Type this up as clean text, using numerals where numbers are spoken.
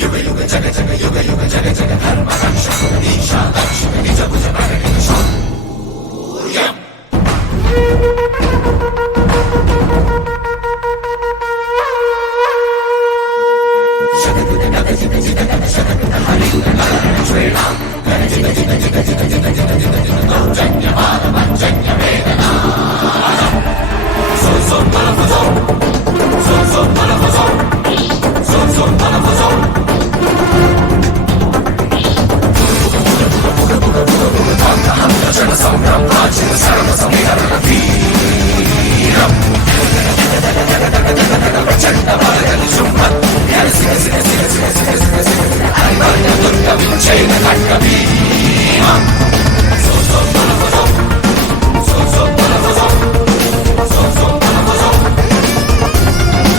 యుగ యుగ జగ జగ యుగ యుగ జగ జగ ధర్మ రక్షక దీక్షా దక్షిణ నిజ భుజ భరణి